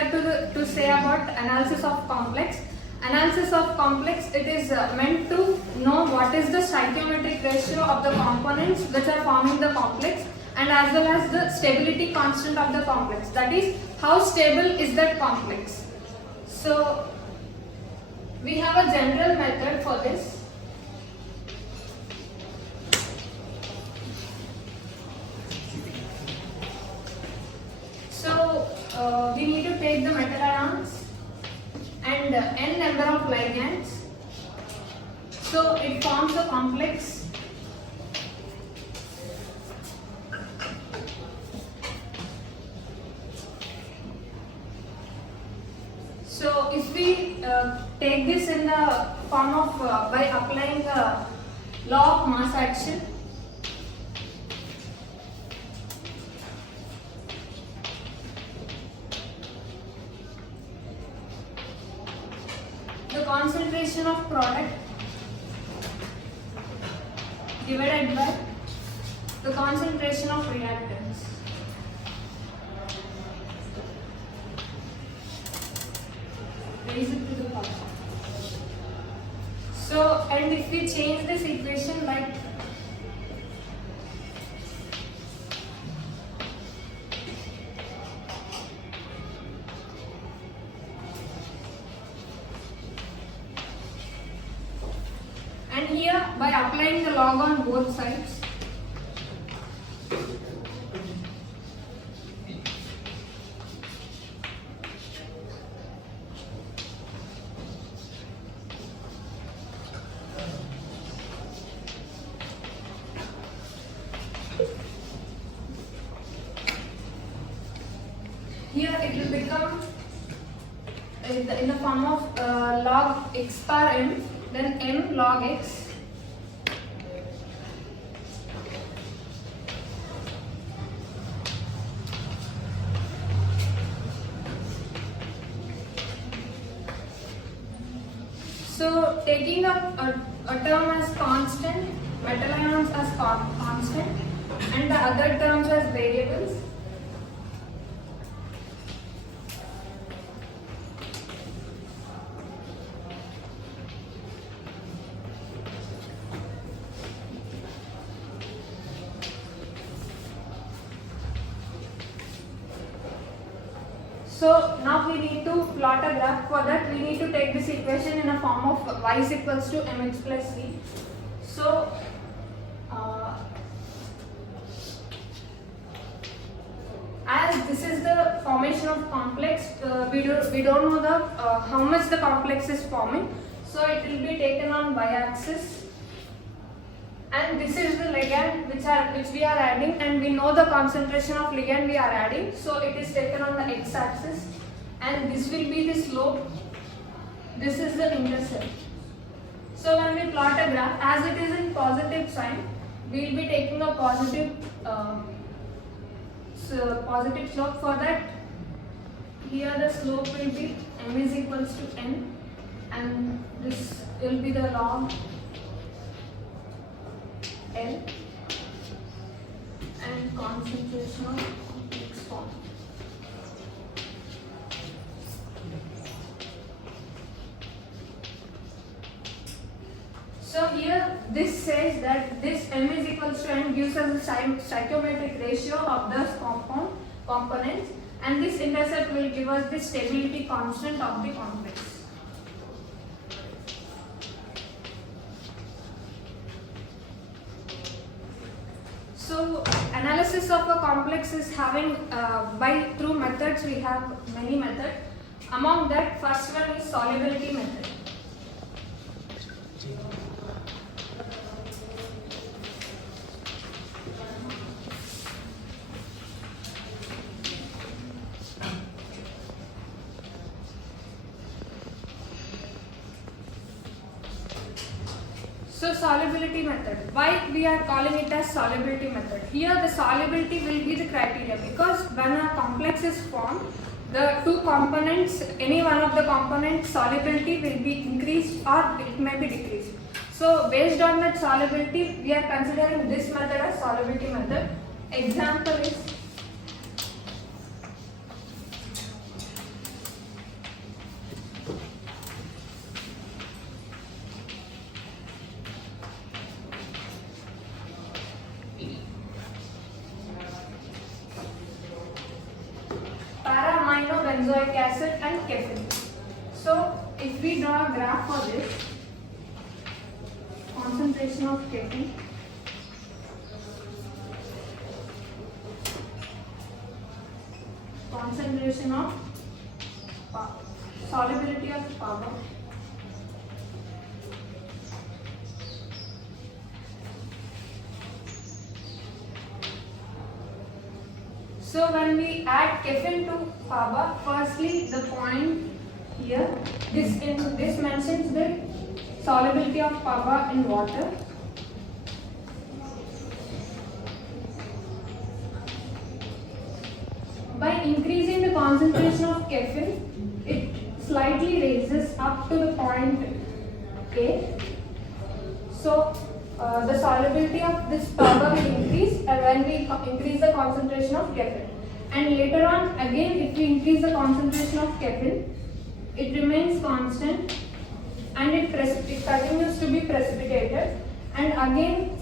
here to say about analysis of complex. Analysis of complex, it is meant to know what is the stoichiometric ratio of the components which are forming the complex, and as well as the stability constant of the complex. That is, how stable is that complex. So we have a general method for this. So we need to take the metal ions and n number of ligands. So it forms a complex. So if we take this in the form of by applying the law of mass action, the concentration of product divided by the concentration of reactants. Raise it to the power. So, and if we change this equation like and here by applying the log on both sides, here it will become in the form of log x bar m, then m log x. So taking a term as constant, metal ions as constant, and the other terms as variables. So now we need to plot a graph. For that we need to take this equation in a form of y is equals to mx plus c. So as this is the formation of complex, we don't know the how much the complex is forming. So it will be taken on y-axis. And this is the ligand which we are adding, and we know the concentration of ligand we are adding, so it is taken on the x-axis, and this will be the slope. This is the intercept. So when we plot a graph, as it is in positive sign, we will be taking a positive positive slope. For that, here the slope will be m is equals to n, and this will be the log L and concentration of X form. So here this says that this m is equals to n gives us a stoichiometric ratio of the components, and this intercept will give us the stability constant of the complex. So analysis of a complex is having through methods. We have many methods. Among that, first one is solubility method. So solubility method. Why we are calling it as solubility method? Here the solubility will be the criteria, because when a complex is formed, the two components, any one of the components solubility will be increased or it may be decreased. So based on that solubility, we are considering this method as solubility method. Example is benzoic acid and caffeine. So if we draw a graph for this, concentration of caffeine, concentration of solubility of power, so when we add caffeine to PABA, firstly the point here, this mentions the solubility of PABA in water. By increasing the concentration of caffeine, it slightly raises up to the point A. So the solubility of this PABA will increase when we increase the concentration of caffeine. And later on, again, if we increase the concentration of caffeine, it remains constant and it continues to be precipitated. And again,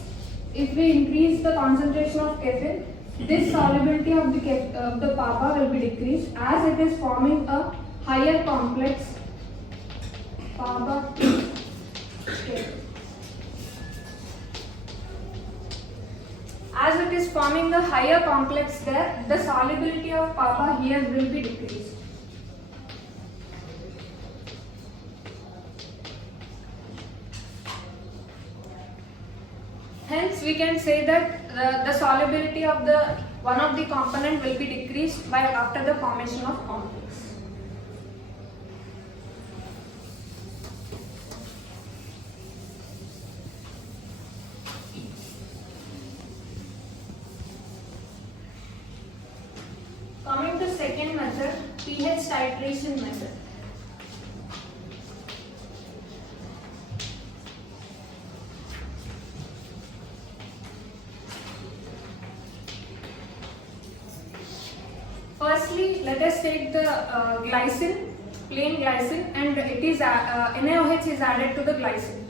if we increase the concentration of caffeine, this solubility of the PABA will be decreased as it is forming a higher complex PABA caffeine. As it is forming the higher complex there, the solubility of PABA here will be decreased. Hence, we can say that the solubility of one of the component will be decreased by after the formation of complex. Coming to second method, pH titration method. Firstly, let us take the glycine, plain glycine, and it is NaOH is added to the glycine.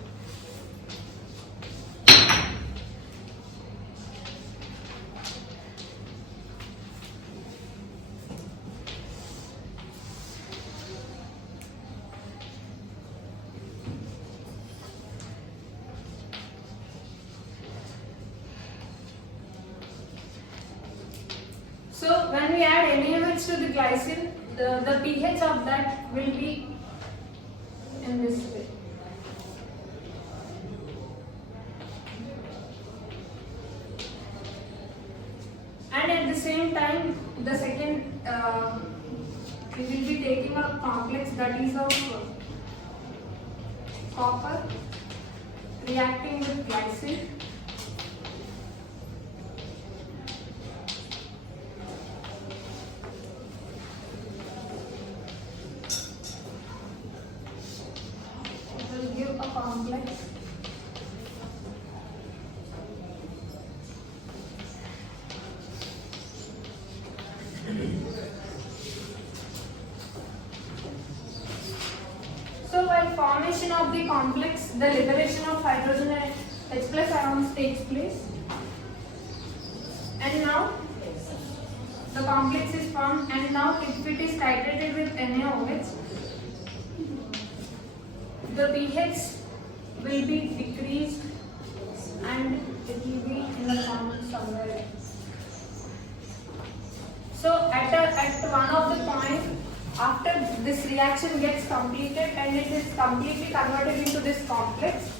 So when we add NaOH to the glycine, the pH of that will be in this way. And at the same time, the second, we will be taking a complex that is of copper reacting with glycine. Give a complex. So while formation of the complex, the liberation of hydrogen and H plus ions takes place. And now the complex is formed, and now if it is titrated with NaOH, the pH will be decreased and it will be in the form somewhere. So at one of the point, after this reaction gets completed and it is completely converted into this complex,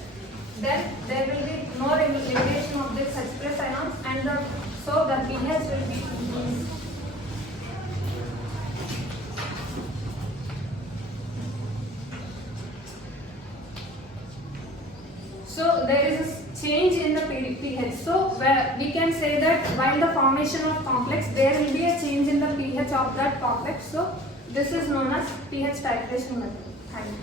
then there will be no liberation of this H plus ions, and so the pH will be increased. So there is a change in the pH. So where we can say that while the formation of complex, there will be a change in the pH of that complex. So this is known as pH titration method. Thank you.